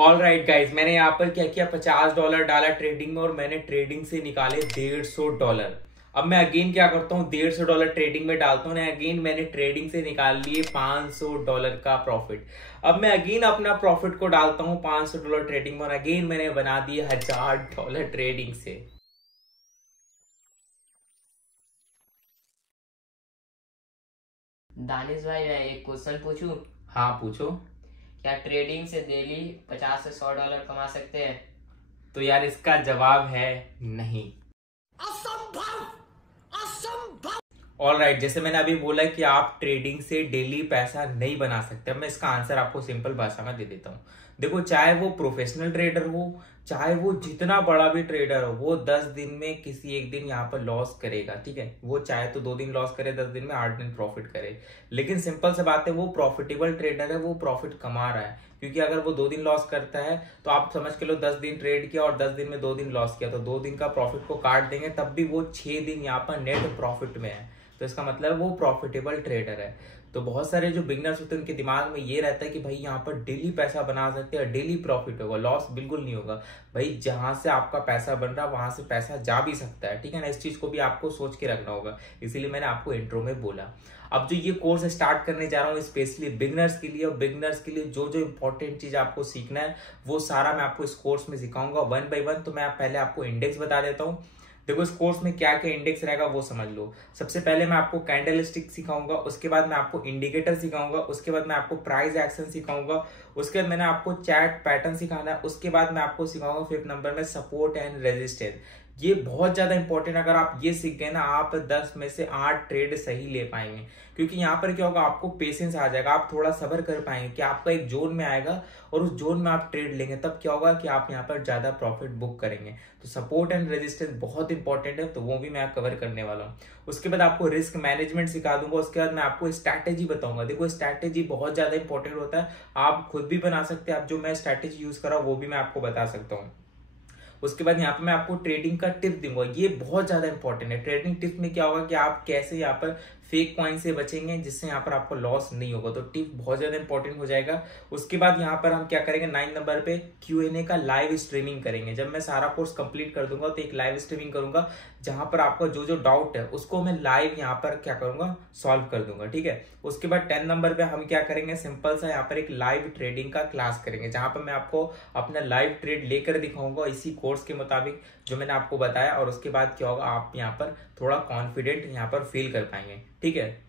All right guys, मैंने यहाँ पर क्या किया, $50 डाला ट्रेडिंग में और मैंने ट्रेडिंग से निकाले $150। अब मैं अगेन क्या करता हूँ, $150 ट्रेडिंग में डालता हूँ, अगेन मैंने ट्रेडिंग से निकाल लिए $500 का प्रॉफिट। अब मैं अगेन अपना प्रॉफिट को डालता हूँ $500 ट्रेडिंग में और अगेन मैंने बना दिए $1000 ट्रेडिंग से। दानिश भाई, मैं एक क्वेश्चन पूछूं? हाँ पूछो। क्या ट्रेडिंग से डेली 50 से $100 कमा सकते हैं? तो यार इसका जवाब है नहीं। ऑल राइट, जैसे मैंने अभी बोला कि आप ट्रेडिंग से डेली पैसा नहीं बना सकते। अब मैं इसका आंसर आपको सिंपल भाषा में दे देता हूँ। देखो, चाहे वो प्रोफेशनल ट्रेडर हो, चाहे वो जितना बड़ा भी ट्रेडर हो, वो 10 दिन में किसी एक दिन यहाँ पर लॉस करेगा। ठीक है, वो चाहे तो 2 दिन लॉस करे, 10 दिन में 8 दिन प्रॉफिट करे, लेकिन सिंपल सी बात है, वो प्रॉफिटेबल ट्रेडर है, वो प्रॉफिट कमा रहा है। क्योंकि अगर वो 2 दिन लॉस करता है तो आप समझ के लो 10 दिन ट्रेड किया और 10 दिन में 2 दिन लॉस किया, तो 2 दिन का प्रॉफिट को काट देंगे तब भी वो 6 दिन यहाँ पर नेट प्रॉफिट में है। तो इसका मतलब वो प्रॉफिटेबल ट्रेडर है। तो बहुत सारे जो बिगनर्स होते हैं उनके दिमाग में ये रहता है कि भाई यहाँ पर डेली पैसा बना सकते हैं, डेली प्रॉफिट होगा, लॉस बिल्कुल नहीं होगा। भाई जहां से आपका पैसा बन रहा है वहां से पैसा जा भी सकता है। ठीक है ना, इस चीज को भी आपको सोच के रखना होगा, इसीलिए मैंने आपको इंट्रो में बोला। अब जो ये कोर्स स्टार्ट करने जा रहा हूँ स्पेशली बिगनर्स के लिए, और बिगनर्स के लिए जो जो इंपॉर्टेंट चीज आपको सीखना है वो सारा मैं आपको इस कोर्स में सिखाऊंगा 1 by 1। तो मैं पहले आपको इंडेक्स बता देता हूँ। देखो, इस कोर्स में क्या क्या इंडेक्स रहेगा वो समझ लो। सबसे पहले मैं आपको कैंडल स्टिक सिखाऊंगा, उसके बाद मैं आपको इंडिकेटर सिखाऊंगा, उसके बाद मैं आपको प्राइस एक्शन सिखाऊंगा, उसके बाद मैंने आपको चैट पैटर्न सिखाना है, उसके बाद मैं आपको सिखाऊंगा 5th नंबर में सपोर्ट एंड रेजिस्टेंस। ये बहुत ज्यादा इंपॉर्टेंट। अगर आप ये सीख गए ना, आप 10 में से 8 ट्रेड सही ले पाएंगे। क्योंकि यहाँ पर क्या होगा, आपको पेशेंस आ जाएगा, आप थोड़ा सब्र कर पाएंगे कि आपका एक जोन में आएगा और उस जोन में आप ट्रेड लेंगे, तब क्या होगा कि आप यहाँ पर ज्यादा प्रॉफिट बुक करेंगे। तो सपोर्ट एंड रेजिस्टेंस बहुत इंपॉर्टेंट है, तो वो भी मैं कवर करने वाला हूँ। उसके बाद आपको रिस्क मैनेजमेंट सिखा दूंगा, उसके बाद मैं आपको स्ट्रैटेजी बताऊंगा। देखो, स्ट्रैटेजी बहुत ज्यादा इंपॉर्टेंट होता है, आप खुद भी बना सकते हैं। आप जो मैं स्ट्रैटेजी यूज कर रहा हूँ वो भी मैं आपको बता सकता हूँ। उसके बाद यहाँ पे मैं आपको ट्रेडिंग का टिप दूंगा, ये बहुत ज्यादा इंपॉर्टेंट है। ट्रेडिंग टिप में क्या होगा कि आप कैसे यहाँ पर फेक कॉइन से बचेंगे जिससे यहाँ पर आपको लॉस नहीं होगा, तो टिप बहुत ज्यादा इंपॉर्टेंट हो जाएगा। उसके बाद यहाँ पर हम क्या करेंगे, 9 नंबर पे Q&A का लाइव स्ट्रीमिंग करेंगे। जब मैं सारा कोर्स कंप्लीट कर दूंगा तो एक लाइव स्ट्रीमिंग करूंगा, जहां पर आपका जो जो डाउट है उसको मैं लाइव यहाँ पर क्या करूंगा, सॉल्व कर दूंगा। ठीक है, उसके बाद 10 नंबर पे हम क्या करेंगे, सिंपल सा यहाँ पर एक लाइव ट्रेडिंग का क्लास करेंगे, जहां पर मैं आपको अपना लाइव ट्रेड लेकर दिखाऊंगा इसी कोर्स के मुताबिक जो मैंने आपको बताया। और उसके बाद क्या होगा, आप यहाँ पर थोड़ा कॉन्फिडेंट यहाँ पर फील कर पाएंगे। ठीक है,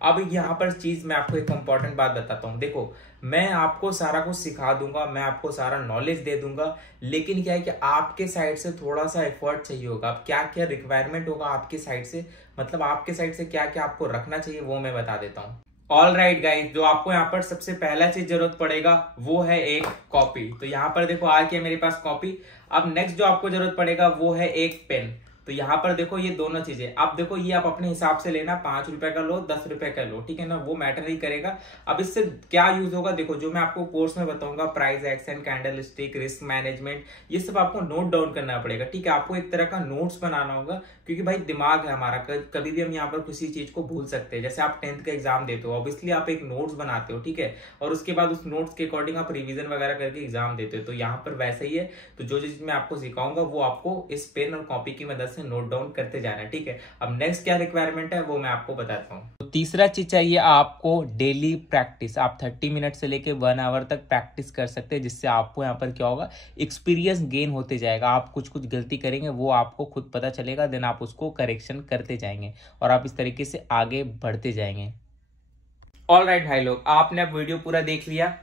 अब यहाँ पर चीज मैं आपको एक इंपॉर्टेंट बात बताता हूँ। देखो, मैं आपको सारा कुछ सिखा दूंगा, मैं आपको सारा नॉलेज दे दूंगा, लेकिन क्या है कि आपके साइड से थोड़ा सा एफर्ट चाहिए होगा। अब क्या क्या रिक्वायरमेंट होगा आपके साइड से, मतलब आपके साइड से क्या क्या आपको रखना चाहिए वो मैं बता देता हूँ। ऑल राइट गाइज, जो आपको यहाँ पर सबसे पहला चीज जरूरत पड़ेगा वो है एक कॉपी। तो यहाँ पर देखो आ गया मेरे पास कॉपी। अब नेक्स्ट जो आपको जरूरत पड़ेगा वो है एक पेन। तो यहाँ पर देखो ये दोनों चीजें, आप देखो ये आप अपने हिसाब से लेना, 5 रुपए का लो 10 रुपए का लो, ठीक है ना, वो मैटर नहीं करेगा। अब इससे क्या यूज होगा, देखो जो मैं आपको कोर्स में बताऊंगा, price action, candle stick, risk management, ये सब आपको नोट डाउन करना पड़ेगा। ठीक है, आपको एक तरह का नोट्स बनाना होगा, क्योंकि भाई दिमाग है हमारा, कभी भी हम यहाँ पर किसी चीज को भूल सकते हैं। जैसे आप 10th का एग्जाम देते हो, ऑब्वियसली आप एक नोट्स बनाते हो, ठीक है, और उसके बाद उस नोट्स के अकॉर्डिंग आप रिविजन वगैरह करके एग्जाम देते हो। तो यहाँ पर वैसा ही है। तो जो चीज मैं आपको सिखाऊंगा वो आपको इस पेन और कॉपी की मदद से नोट डाउन करते जाना है। ठीक है, अब नेक्स्ट क्या रिक्वायरमेंट है वो मैं आपको बताता हूँ। तो तीसरा चीज चाहिए आपको डेली प्रैक्टिस। आप 30 मिनट से लेके 1 आवर तक प्रैक्टिस कर सकते हैं, जिससे आपको यहाँ पर क्या होगा, एक्सपीरियंस गेन होते जाएगा। आप कुछ कुछ गलती करेंगे वो आपको खुद पता चलेगा, देन आप उसको करेक्शन करते जाएंगे और आप इस तरीके से आगे बढ़ते जाएंगे। ऑल राइट भाई लोग, आपने अब वीडियो पूरा देख लिया।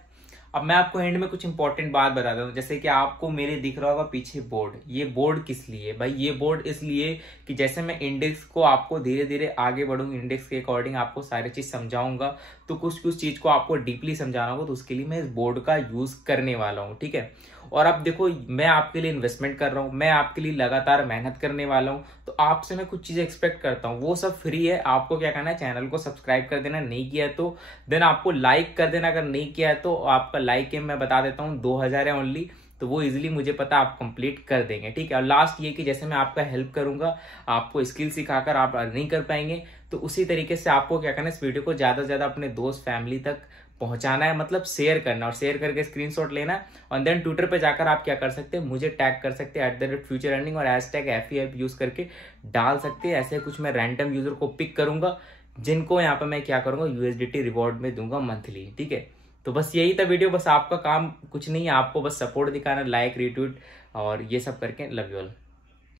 अब मैं आपको एंड में कुछ इंपॉर्टेंट बात बताता हूँ। जैसे कि आपको मेरे दिख रहा होगा पीछे बोर्ड, ये बोर्ड किस लिए भाई, ये बोर्ड इसलिए कि जैसे मैं इंडेक्स को आपको धीरे धीरे आगे बढ़ूंगा, इंडेक्स के अकॉर्डिंग आपको सारी चीज समझाऊंगा, तो कुछ कुछ चीज को आपको डीपली समझाना होगा, तो उसके लिए मैं इस बोर्ड का यूज करने वाला हूँ। ठीक है, और अब देखो मैं आपके लिए इन्वेस्टमेंट कर रहा हूँ, मैं आपके लिए लगातार मेहनत करने वाला हूँ, तो आपसे मैं कुछ चीजें एक्सपेक्ट करता हूँ, वो सब फ्री है। आपको क्या करना है, चैनल को सब्सक्राइब कर देना, नहीं किया है तो देन आपको लाइक कर देना, अगर नहीं किया है तो आपका लाइक मैं बता देता हूँ 2000 है ओनली, तो वो इजीली मुझे पता आप कंप्लीट कर देंगे। ठीक है, और लास्ट ये कि जैसे मैं आपका हेल्प करूंगा, आपको स्किल सिखाकर आप अर्निंग कर पाएंगे, तो उसी तरीके से आपको क्या करना है, इस वीडियो को ज्यादा से ज्यादा अपने दोस्त फैमिली तक पहुंचाना है, मतलब शेयर करना, और शेयर करके स्क्रीनशॉट लेना। और देन ट्विटर पे जाकर आप क्या कर सकते हैं, मुझे टैग कर सकते हैं @future-earning और #FELP यूज करके डाल सकते हैं। ऐसे कुछ मैं रैंडम यूजर को पिक करूंगा जिनको यहाँ पे मैं क्या करूंगा, USDT रिवॉर्ड में दूंगा मंथली। ठीक है, तो बस यही था वीडियो। बस आपका काम कुछ नहीं है, आपको बस सपोर्ट दिखाना, लाइक, रीट्वीट और ये सब करके। Love you all.